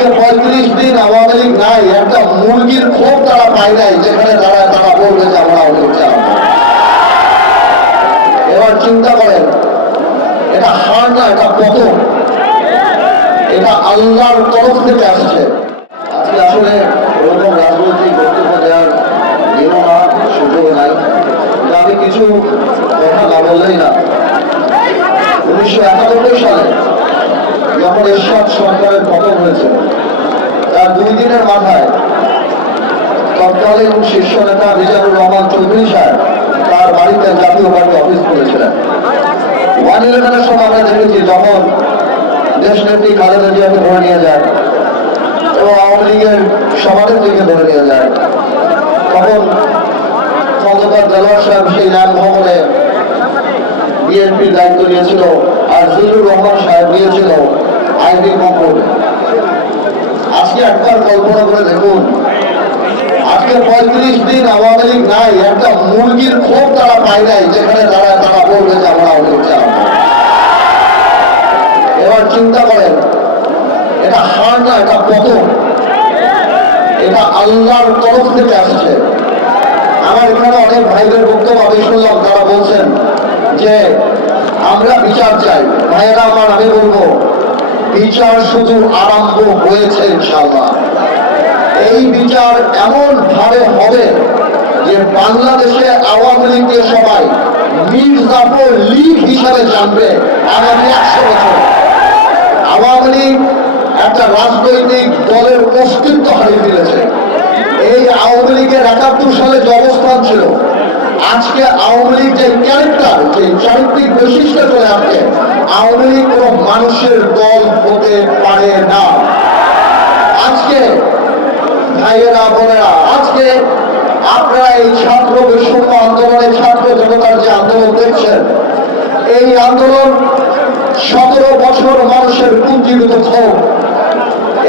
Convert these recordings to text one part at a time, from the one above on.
আজকে 35 দিন আওয়ামী লীগ নাই, একটা মুরগির খোপ তারা পায় নাই যেখানে তারা বলবে যে আমরা আওয়ামী লীগ চালাবো। এবার চিন্তা করেন, এটা হার না, এটা পতন, এটা আল্লাহর তরফ থেকে আসছে। আজকে আসলে ওরকম রাজনৈতিক বক্তব্য দেওয়ার দিনও না, সুযোগ নাই। আমি কিছু কথা না বললেই না। 1991 সালে যখন এরশাদ সরকারের পতন হয়েছে, তার 2 দিনের মাথায় তৎকালীন শীর্ষ নেতা মিজানুর রহমান চৌধুরী সাহেব তার বাড়িতে জাতীয় পার্টি অফিস খুলেছিলেন। 1/11-এর সময় আমরা দেখেছি যখন দেশ নেত্রী খালেদা জিয়াকে ধরে নিয়ে যায় এবং আওয়ামী লীগের সভানেত্রীকে ধরে নিয়ে যায়, তখন খন্দকার দেলোয়ার সাহেব সেই ন্যায় ভবনে বিএনপির দায়িত্ব নিয়েছিল, আর জিল্লুর রহমান সাহেব নিয়েছিল আইবি কম্পোর্টে। আজকে একবার কল্পনা করে দেখুন, আজকে 35 দিন আওয়ামী লীগ নাই, একটা মুরগির খোপ তারা পায় নাই যেখানে তারা বলবে যে আমরা আওয়ামী লীগ চালাবো। এবার চিন্তা করেন, এটা হার না, এটা পতন, এটা আল্লাহর তরফ থেকে আসছে। আমার এখানে অনেক ভাইদের বক্তব্য আমি শুনলাম, তারা বলছেন যে আমরা বিচার চাই। ভাইয়েরা আমার, আমি বলবো বিচার শুধু আরম্ভ হয়েছে ইনশাআল্লাহ। এই বিচার এমন ভাবে হবে যে বাংলাদেশে আওয়ামী লীগকে সবাই মীর জাফর লীগ হিসাবে জানবে আগামী 100 বছর। আওয়ামী লীগ একটা রাজনৈতিক দলের অস্তিত্ব হারিয়ে ফেলেছে। এই আওয়ামী লীগের 71 সালে যে অবস্থান ছিল, আজকে আওয়ামী লীগ যে ক্যারেক্টার, যে চারিত্রিক বৈশিষ্ট্য চলে আসছে, আওয়ামী লীগ কোন মানুষের দল হতে পারে না। আজকে ভাইয়েরা বোনেরা, আজকে আপনারা এই ছাত্র বৈষম্য আন্দোলনে ছাত্র জনতার যে আন্দোলন দেখছেন, এই আন্দোলন 17 বছর মানুষের পুঞ্জীভূত ক্ষোভ।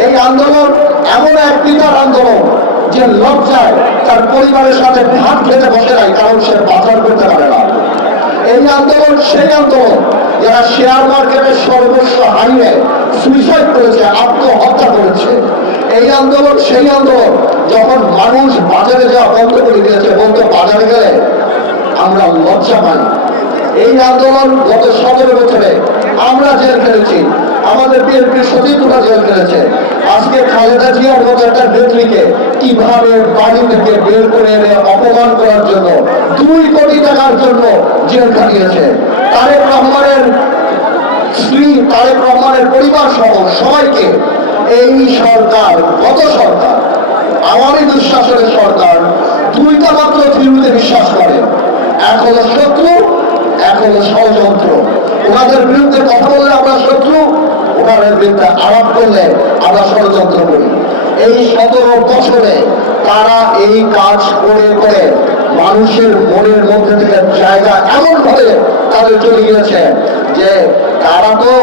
এই আন্দোলন এমন এক পিতার আন্দোলন যে লজ্জায় তার পরিবারের সাথে ভাত খেতে বসে নাই, কারণ সে বাজার করতে পারে না। এই আন্দোলন সেই আন্দোলন যারা শেয়ার মার্কেটের সর্বস্ব হারিয়ে সুইসাইড করেছে, আত্মহত্যা করেছে। এই আন্দোলন সেই আন্দোলন যখন মানুষ বাজারে যাওয়া বন্ধ করে দিয়েছে, বলতো বাজারে গেলে আমরা লজ্জা পাই। এই আন্দোলন গত 17 বছরে আমরা জেল খেলেছি, আমাদের বিএনপির সচিবরা জেল খেলেছে। আজকে খালেদা জিয়ার মতো একটা নেত্রীকে কিভাবে বাড়ি থেকে বের করে এনে অপমান করার জন্য 2 কোটি টাকার জন্য জেল খাটিয়েছে। তারেক রহমানের স্ত্রী, তারেক রহমানের পরিবার সহ সবাইকে এই সরকার, গত সরকার, আওয়ামী দুঃশাসনের সরকার 2টা মাত্র থিওরিতে বিশ্বাস করে। এক হলো শত্রু, এক হলো ষড়যন্ত্র। ওনাদের বিরুদ্ধে কথা বললে আমরা শত্রু, ওনাদের বিরুদ্ধে আলাপ করলে আমরা ষড়যন্ত্র করি। এই 17 বছরে তারা এই কাজ করে করে মানুষের মনের মধ্যে থেকে জায়গা এমন ভাবে তাদের চলে গিয়েছে যে তারা তো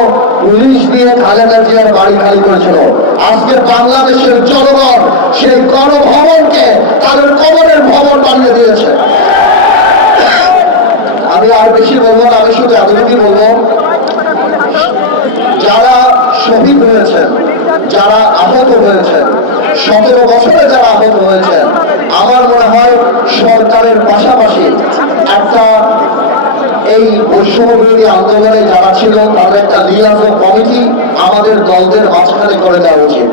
পুলিশ দিয়ে খালেদা জিয়ার বাড়ি খালি করেছিল। আজকে বাংলাদেশের জনগণ সেই গণভবনকে তাদের কবরের ভবন বানিয়ে দিয়েছে। আমি আর বেশি বলবো না, আমি শুধু এতটুকুই বলবো, যারা শহীদ হয়েছেন, যারা আহত হয়েছেন, 17 বছরে যারা আহত হয়েছেন, আমার মনে হয় সরকারের পাশাপাশি একটা এই বৈষম্য বিরোধী আন্দোলনে যারা ছিল তাদের একটা লিয়াজত কমিটি আমাদের দলদের মাঝখানে করে দেওয়া উচিত।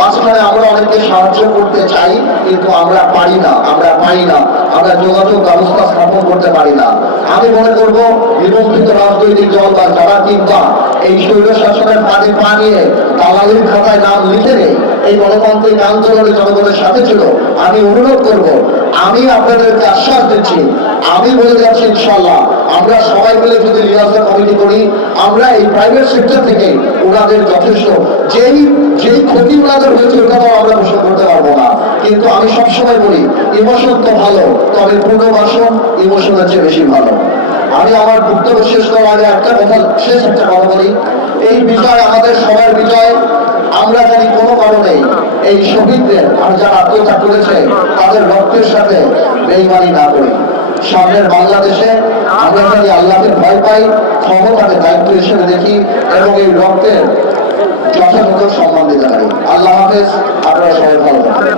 মাঝখানে আমরা অনেককে সাহায্য করতে চাই, কিন্তু আমরা পারি না, আমরা যোগাযোগ ব্যবস্থা স্থাপন করতে পারি না। আমি মনে করবো নিবন্ধিত রাজনৈতিক দল বা যারা কিংবা এই স্বৈর শাসনের পানি পা নিয়ে দালালির খাতায় নাম লিখে নেই, এই গণতান্ত্রিক আন্দোলনে জনগণের সাথে ছিল, আমি অনুরোধ করব, আমি আপনাদেরকে আশ্বাস দিচ্ছি, আমি বলে যাচ্ছি ইনশাআল্লাহ আমরা সবাই মিলে যদি লিয়াজত কমিটি করি, আমরা এই প্রাইভেট সেক্টর থেকে ওনাদের যথেষ্ট যেই ক্ষতি ওনাদের হয়েছে ওটা তো আমরা পোষণ করতে পারবো না। কিন্তু আমি সবসময় বলি, ইমোশন তো ভালো, তবে পুনর্বাসন ইমোশনের চেয়ে বেশি ভালো। আমি আমার বক্তব্য শেষ করার আগে একটা কথা বলি, এই বিজয় আমাদের সবার বিজয়। আমরা জানি কোনো কারণে এই শহীদদের আর যারা আত্মহত্যা করেছে তাদের রক্তের সাথে বেইমানি না করি। সামনের বাংলাদেশে আমরা যদি আল্লাহকে ভয় পাই, ক্ষমতাকে দায়িত্ব হিসেবে দেখি এবং এই রক্তের যথাযথ সম্মান দিতে পারি। আল্লাহ হাফেজ, আপনারা সবাই ভালো থাকবেন।